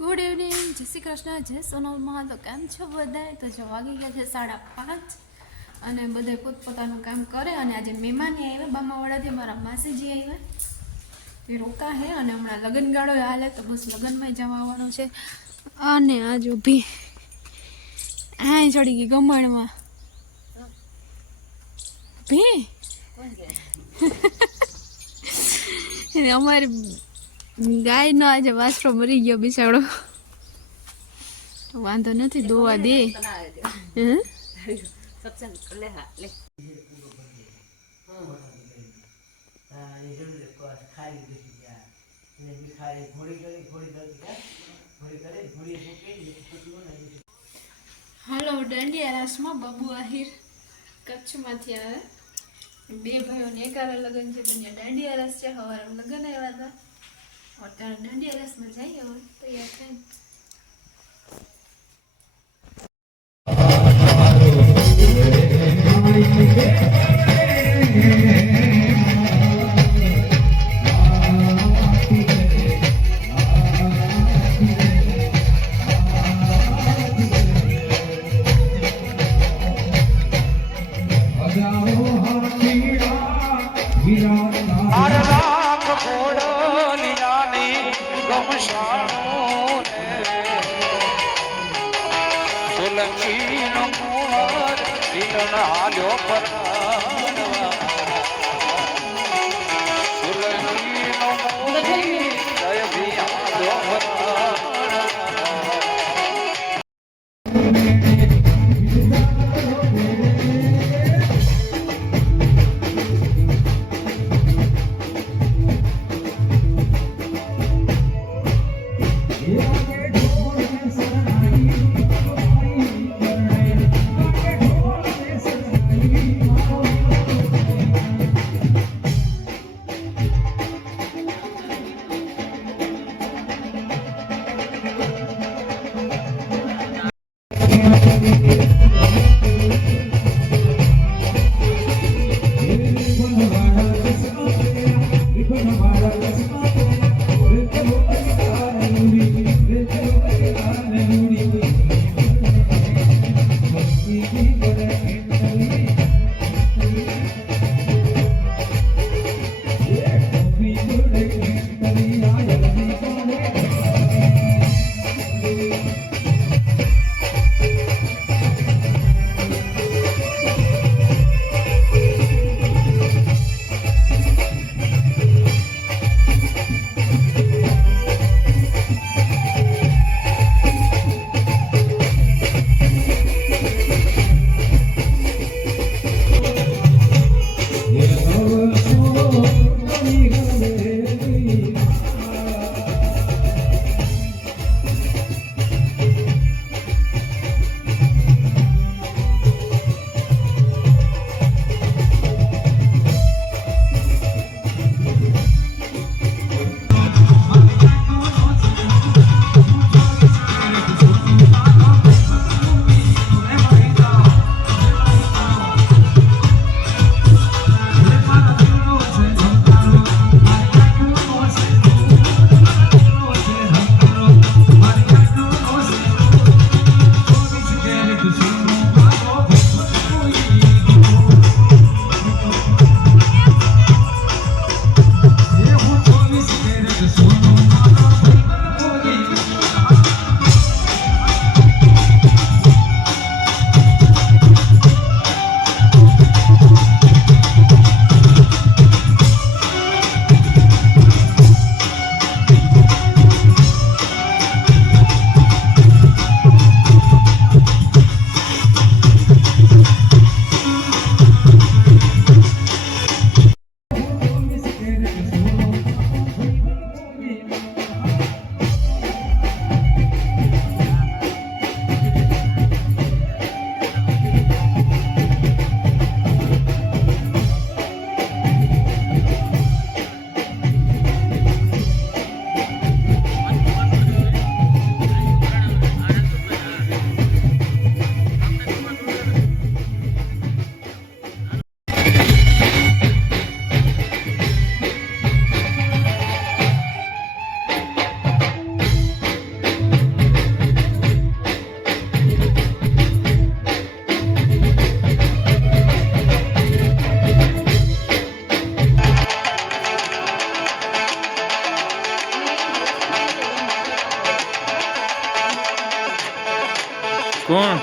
Good evening, જય શ્રી કૃષ્ણ, જય સોનલમાં. તો કેમ છો બધાય? તો જો વાગી ગયા છે 5:30 અને બધા પોતપોતાનું કામ કરે. અને આજે મહેમાન આવ્યા બામાવાડાથી, મારા માસીજી આવ્યા, એ રોકા હે અને હમણાં લગ્ન ગાળો હાલે તો બસ લગ્નમાં જવા આવવાનું છે. અને આજ ઊભી હા ચડી ગઈ ગમણમાં ભી અમારી ગાયનો આજે વાસરો મરી ગયો બિસાડો. વાંધો નથી, દોવા દે. હાલો, દાંડિયા રાસમાં બાબુ આહિર કચ્છમાંથી આવે. બે ભાઈઓને એકારે લગ્ન છે, બંને દાંડિયા રાસ છે. સવારે લગ્ન આવ્યા હતા, અત્યારે દાંડિયા રાસમાં જઈએ. હવે તૈયાર થઈને કોણ?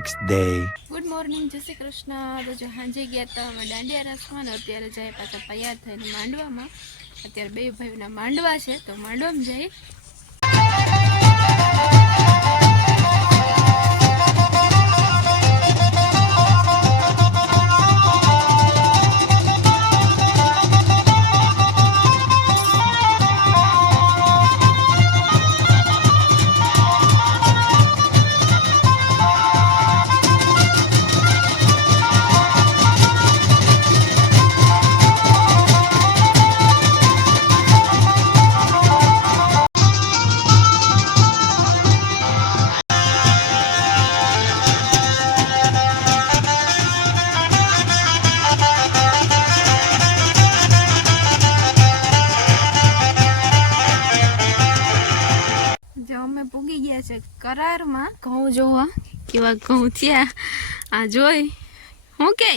next day. ગુડ મોર્નિંગ, જય શ્રી કૃષ્ણ. તો જો સાંજે ગયા હતા અમે દાંડિયા રસમાં ને અત્યારે જાય પાછા તૈયાર થઈને માંડવામાં. અત્યારે બે ભાઈઓના માંડવા છે તો માંડવામાં જઈએ. અમે પૂગી ગયા છે કરારમાં. ઘઉં જોવા કેવા ઘઉં થયા આ જોઈ હું કે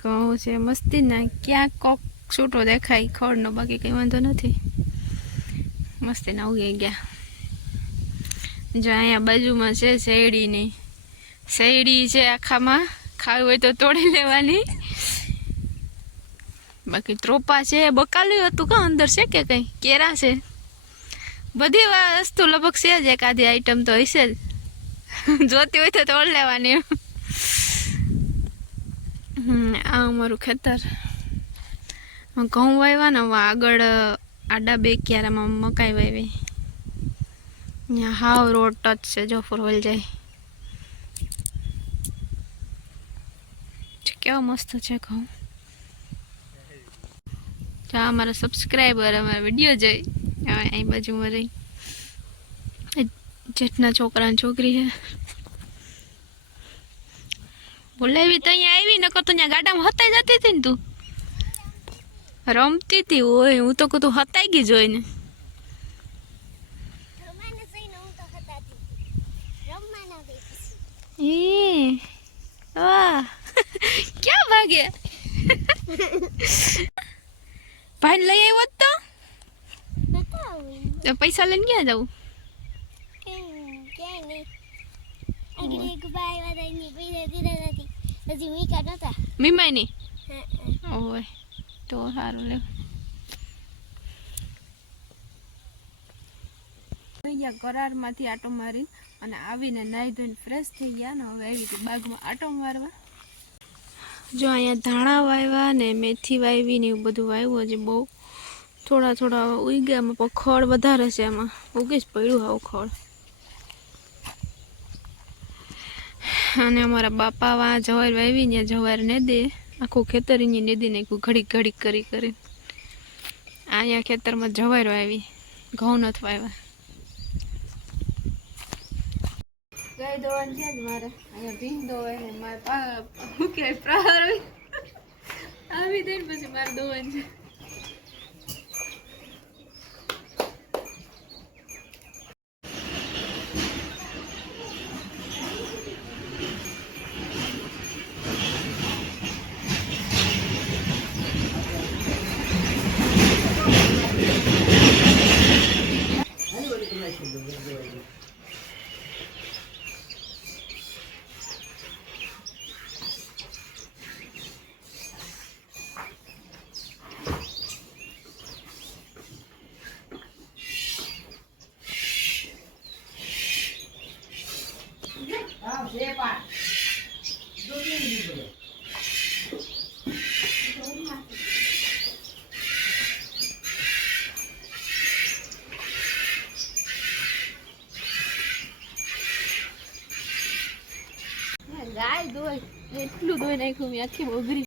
ઘઉં છે મસ્તી ના. ક્યાંક કોક છૂટો દેખાય ખડનો, બાકી કઈ વાંધો નથી. મસ્તી ના ઉગી ગયા. જો અહીંયા બાજુમાં છે શેરડીની, શેરડી છે આખામાં, ખાવી હોય તો તોડી લેવાની. બાકી ત્રોપા છે, બકાલું હતું કા અંદર છે કે કઈ કેરા છે, બધી વસ્તુ લગભગ છે જ. એકાદી આઈટમ તો હશે જ, જોતી હોય તો તોડ લેવાની. આ અમારું ખેતર. ઘઉં વાવ્યા ને હવે આગળ આડા બે ક્યારામાં મકાઈ વાવી. ત્યાં હાવ રોડ ટચ છે, જો ફોરવેલ જાય. કેવા મસ્ત છે ઘઉં. અમારા સબસ્ક્રાઈબર અમારા વિડીયો જોઈ અહીં બાજુમાં રહી જેઠના છોકરા ને છોકરી છે. બોલાવી તો અહીંયા આવી, નકર તો અહીંયા ગાડામાં હતાઈ જતી હતી ને. તું રમતી હતી હોય, હું તો તું હતાઈ ગઈ જોઈને. એ વાહ ક્યાં ભાગે. ભાઈ લઈ આવ્યો તો પૈસા લઈને ક્યાં જવું? મીમાની ઓય તો સારું લે. કરારમાંથી આટો મારી અને આવીને નાહી ધોઈને ફ્રેશ થઈ ગયા ને હવે આવી હતી બાગમાં આટો મારવા. જો અહીંયા ધાણા વાવ્યા ને મેથી વાવી ને એવું બધું વાવ્યું. હજી બહુ થોડા ઉગ્યા પણ ખડ વધારે છે એમાં ઉગે જ પડ્યું આવું ખડ. અને અમારા બાપા વા જવાર વાવી ને જવાર ને દે આખું ખેતર ને દે નાખ્યું ઘડીક કરી. અહીંયા ખેતરમાં જવાર વાવી ઘઉં નથી વાવ્યા. ગાય દોવાની છે જ મારે અહીંયા ભીંગ દોવાય ને મારે પ્રહાર આવી દે ને પછી મારે દોવાની છે. ગાય દોય એટલું દોઈ નાખ્યું મેં આખી બગડી.